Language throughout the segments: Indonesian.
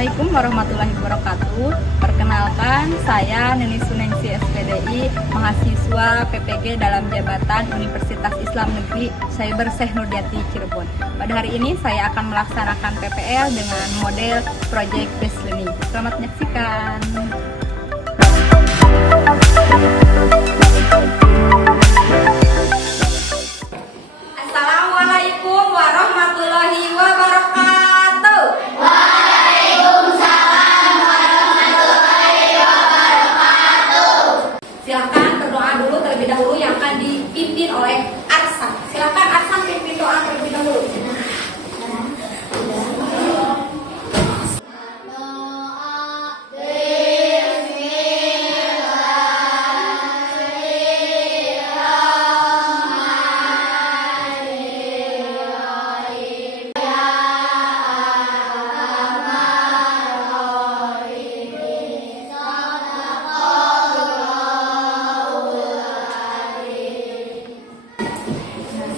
Assalamualaikum warahmatullahi wabarakatuh. Perkenalkan, saya Neni Sunengsi SPDI, mahasiswa PPG dalam jabatan Universitas Islam Negeri Cyber Syekh Nurjati Cirebon. Pada hari ini saya akan melaksanakan PPL dengan model Project Based Learning. Selamat menyaksikan. Assalamualaikum warahmatullahi wabarakatuh. Silakan berdoa dulu terlebih dahulu yang akan dipimpin oleh Arsan. Silakan Arsan pimpin doa terlebih dahulu.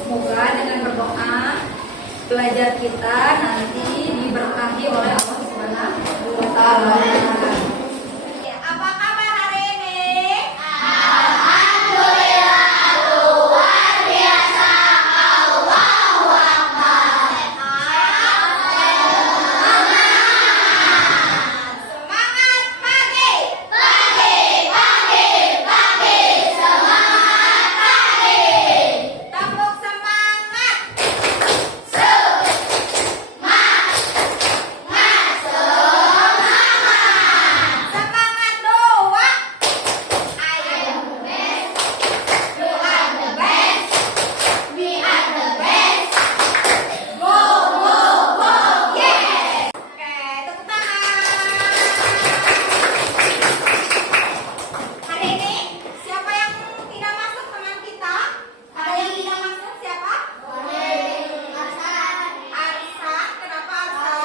Semoga dengan berdoa belajar kita nanti diberkahi oleh Allah Subhanahu wa Ta'ala. Apa kabar hari ini? Semangat pagi. Tepuk semangat. Semangat doa. I am the best. You are the best. We are the best. Go, go, go, yes. Oke, tepuk tangan. Hari ini siapa yang tidak masuk teman kita? Ada yang tidak masuk siapa? Arsan. Kenapa Arsan?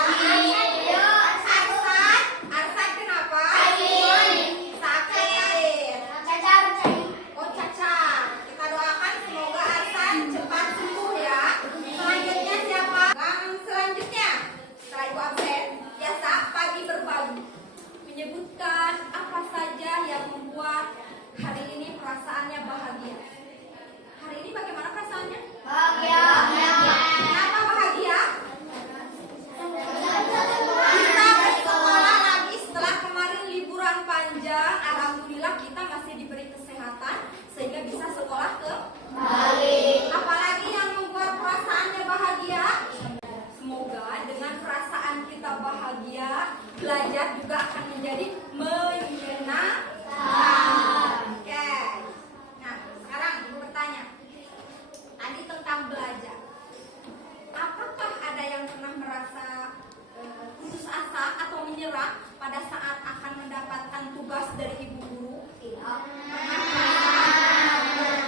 Arsan kenapa? Sakit. Oh, cacat. Kita doakan semoga Arsan cepat sembuh ya. Selanjutnya siapa? Selanjutnya setelah ibu absen, biasa pagi berbagi menyebutkan apa saja yang membuat hari ini perasaannya bahagia. Hari ini bagaimana perasaannya? Kenapa bahagia? Kita bersekolah lagi setelah kemarin liburan panjang. Alhamdulillah kita masih diberi kesehatan sehingga bisa sekolah kembali. Apalagi yang membuat perasaannya bahagia? Semoga dengan perasaan kita bahagia, belajar juga akan menjadi menyenangkan. Oke. Nah, sekarang ibu bertanya. Tadi tentang belajar. Apakah ada yang pernah merasa putus asa atau menyerah pada saat akan mendapatkan tugas dari ibu guru?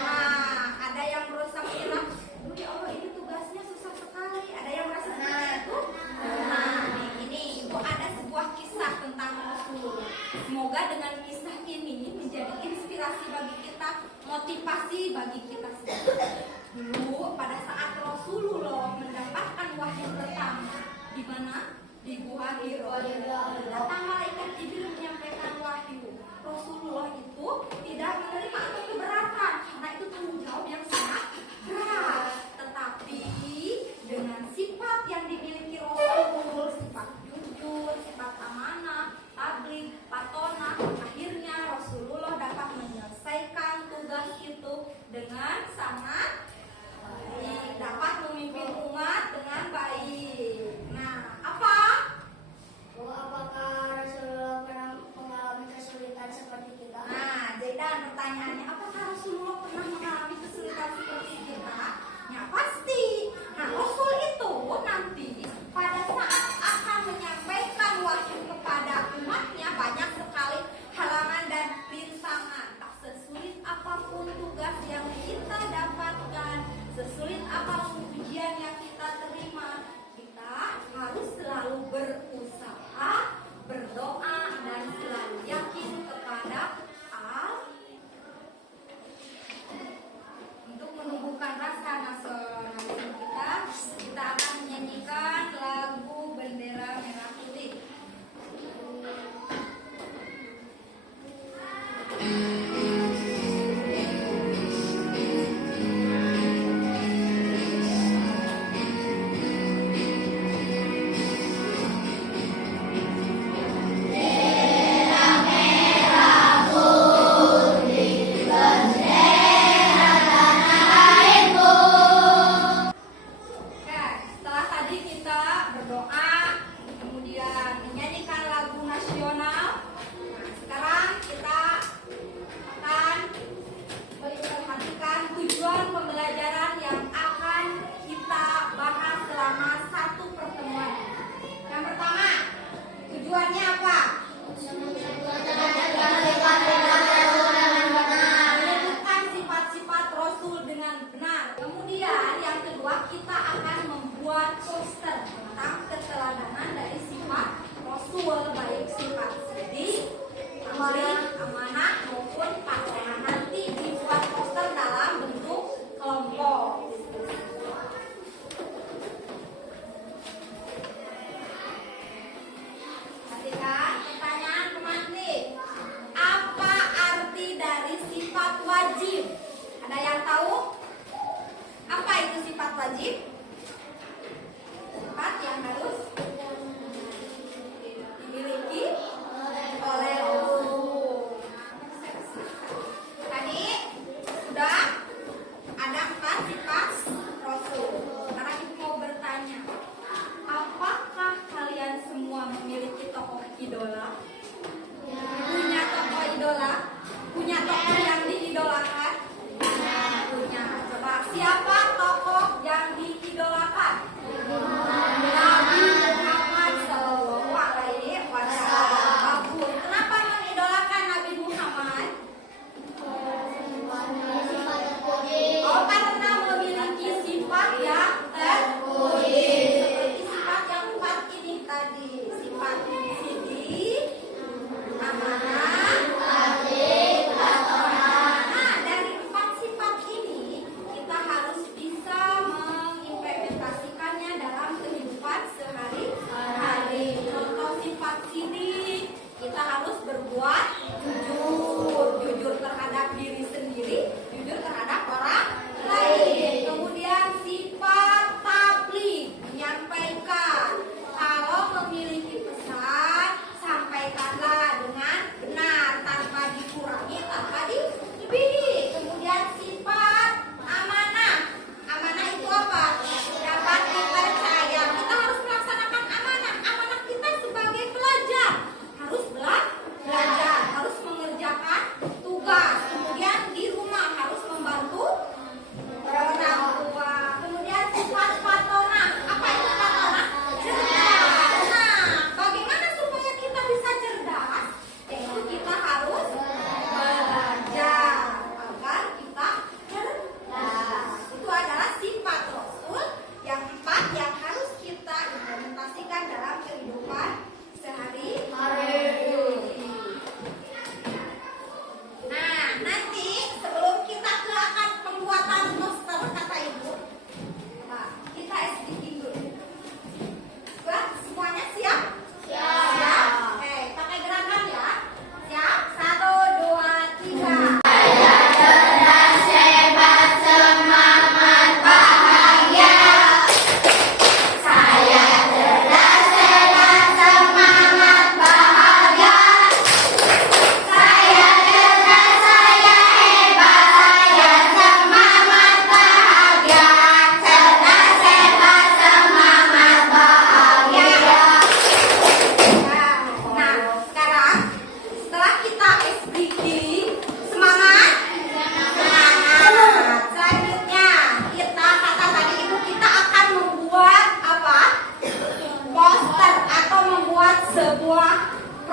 Nah, ada yang merasa menyerah. Aduh ya Allah, ini tugasnya susah sekali. Ada yang merasa seperti itu? Nah, ini ibu ada sebuah kisah tentang Rasul. Semoga dengan kisah ini menjadi inspirasi bagi kita, motivasi bagi kita semua. Dulu pada saat Rasulullah mendapatkan wahyu pertama, di mana? Di Gua Hiro. Datang malaikat Jibril menyampaikan wahyu. Rasulullah itu tidak menerima atau keberatan karena itu tanggung jawab yang sangat berat. Tetapi dengan sifat yang dimiliki Rasul, sifat jujur, sifat amanah, tabligh, patonah, akhirnya Rasulullah dapat menyelesaikan tugas itu dengan sangat baik, dapat memimpin umat dengan baik. Nah, apa? Apakah Rasulullah pernah mengalami kesulitan seperti kita? Nah, Zaidan pertanyaannya, apakah Rasulullah pernah mengalami kesulitan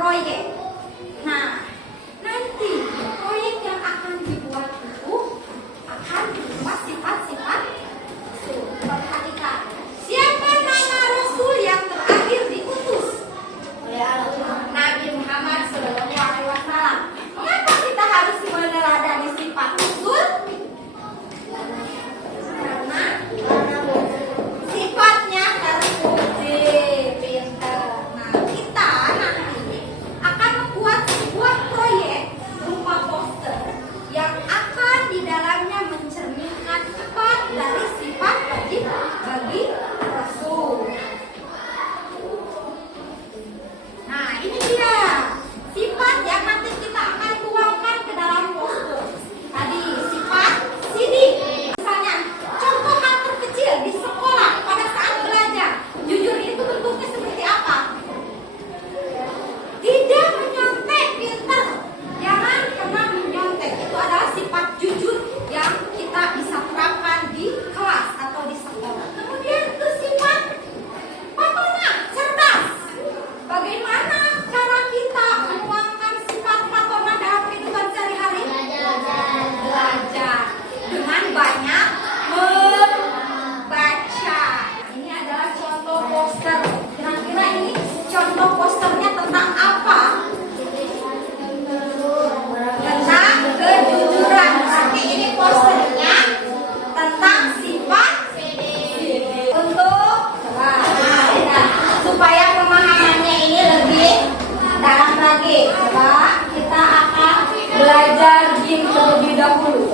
proyek. Nah, nanti proyek yang akan dibuat itu akan berupa sifat-sifat rasul. Perhatikan, siapa nama rasul yang terakhir diutus oleh Allah? Nabi Muhammad SAW. Mengapa kita harus meneladani sifat rasul? Karena sifatnya terpuji, pintar. Nah, kita nanti akan membuat sebuah proyek berupa poster yang akan di dalamnya mencerminkan sifat dari sifat bagi Rasul. Nah, ini dia sifat yang nanti kita akan tuangkan ke dalam poster. Tadi sifat sidik. Misalnya, contoh hal terkecil di sekolah pada saat belajar. Jujur itu bentuknya seperti apa? Tidak menyontek, pintar. Jangan pernah menyontek. Itu adalah sifat jujur yang kita bisa terapkan di kelas atau di sekolah. Kemudian itu sifat patona, cerdas. Bagaimana cara kita menuangkan sifat patona dalam kehidupan sehari-hari? Belajar dengan banyak membaca. Ini adalah contoh poster. Kira-kira ini contoh posternya tentang apa? Tentang kejujuran. Berarti ini posternya tentang sifat untuk supaya pemahamannya ini lebih dalam lagi. Coba kita akan belajar jin terlebih dahulu.